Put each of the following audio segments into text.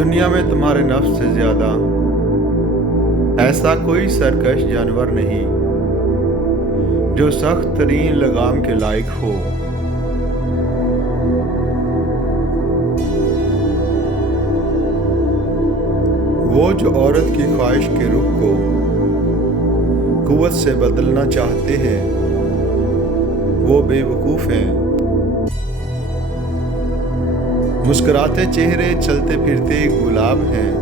दुनिया में तुम्हारे नफ्स से ज्यादा ऐसा कोई सरकश जानवर नहीं जो सख्त तरीन लगाम के लायक हो। वो जो औरत की ख्वाहिश के रुख को कुव्वत से बदलना चाहते हैं वो बेवकूफ़ हैं। मुस्कुराते चेहरे चलते फिरते गुलाब हैं,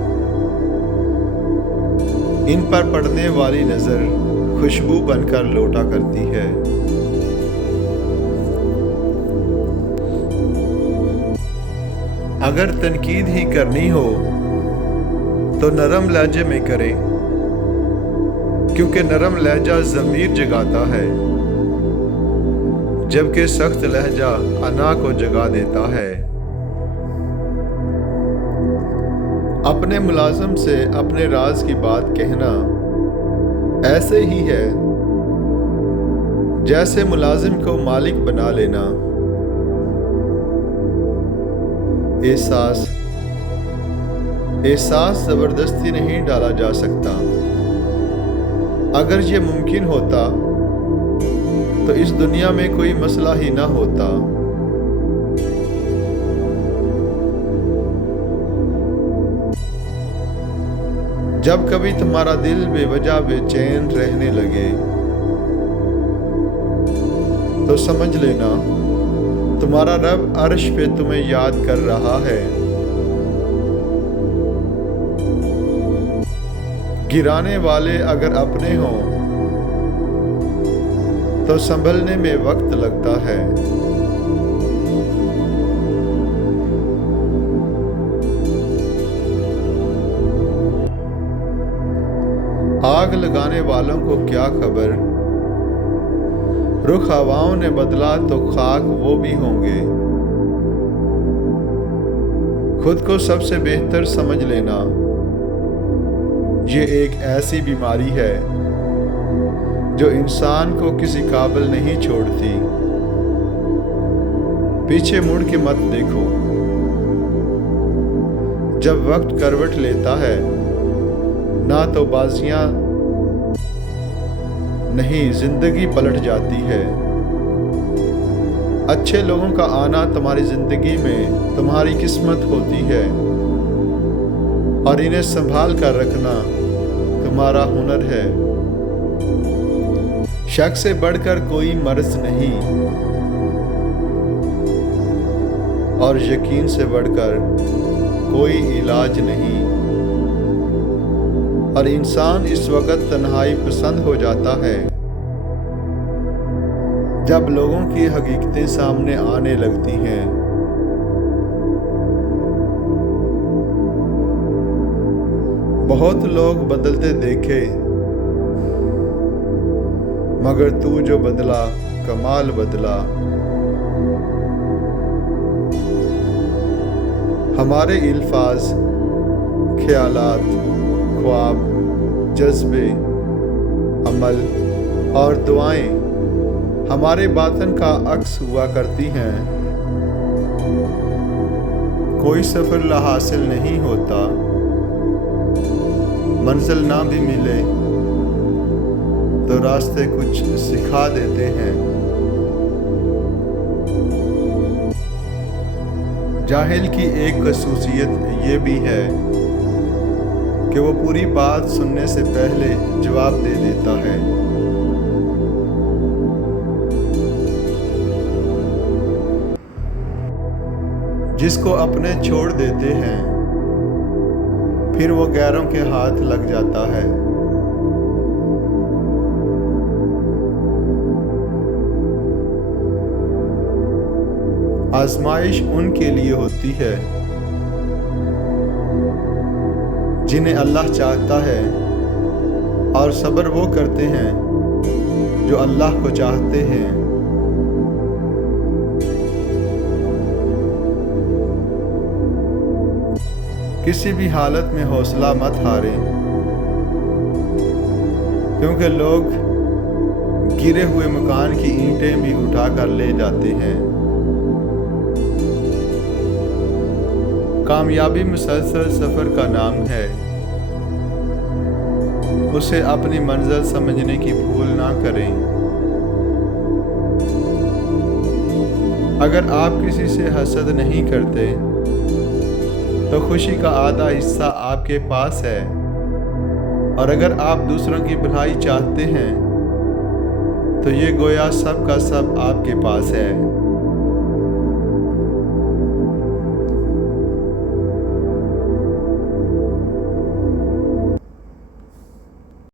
इन पर पड़ने वाली नजर खुशबू बनकर लौटा करती है। अगर तनकीद ही करनी हो तो नरम लहजे में करें, क्योंकि नरम लहजा ज़मीर जगाता है जबकि सख्त लहजा अना को जगा देता है। अपने मुलाजिम से अपने राज की बात कहना ऐसे ही है जैसे मुलाजिम को मालिक बना लेना। एहसास जबरदस्ती नहीं डाला जा सकता। अगर ये मुमकिन होता तो इस दुनिया में कोई मसला ही ना होता। जब कभी तुम्हारा दिल बेवजह बेचैन रहने लगे तो समझ लेना तुम्हारा रब अर्श पे तुम्हें याद कर रहा है। गिराने वाले अगर अपने हों तो संभलने में वक्त लगता है। आग लगाने वालों को क्या खबर, रुख हवाओं ने बदला तो खाक वो भी होंगे। खुद को सबसे बेहतर समझ लेना ये एक ऐसी बीमारी है जो इंसान को किसी काबिल नहीं छोड़ती। पीछे मुड़ के मत देखो, जब वक्त करवट लेता है ना तो बाजियां नहीं जिंदगी पलट जाती है। अच्छे लोगों का आना तुम्हारी जिंदगी में तुम्हारी किस्मत होती है और इन्हें संभाल कर रखना तुम्हारा हुनर है। शक से बढ़कर कोई मर्ज नहीं और यकीन से बढ़कर कोई इलाज नहीं। और इंसान इस वक्त तन्हाई पसंद हो जाता है जब लोगों की हकीकतें सामने आने लगती हैं। बहुत लोग बदलते देखे मगर तू जो बदला कमाल बदला। हमारे इल्फाज, ख्यालात, ख्वाब, जज्बे, अमल और दुआएं हमारे बातन का अक्स हुआ करती हैं। कोई सफर लाहासिल नहीं होता, मंजिल ना भी मिले तो रास्ते कुछ सिखा देते हैं। जाहिल की एक खसूसियत ये भी है कि वो पूरी बात सुनने से पहले जवाब दे देता है। जिसको अपने छोड़ देते हैं फिर वो गैरों के हाथ लग जाता है। आजमाइश उनके लिए होती है जिन्हें अल्लाह चाहता है और सब्र वो करते हैं जो अल्लाह को चाहते हैं। किसी भी हालत में हौसला मत हारें, क्योंकि लोग गिरे हुए मकान की ईंटें भी उठा कर ले जाते हैं। कामयाबी मुसलसल सफ़र का नाम है। उसे अपनी मंजिल समझने की भूल ना करें। अगर आप किसी से हसद नहीं करते तो खुशी का आधा हिस्सा आपके पास है, और अगर आप दूसरों की भलाई चाहते हैं तो ये गोया सब का सब आपके पास है।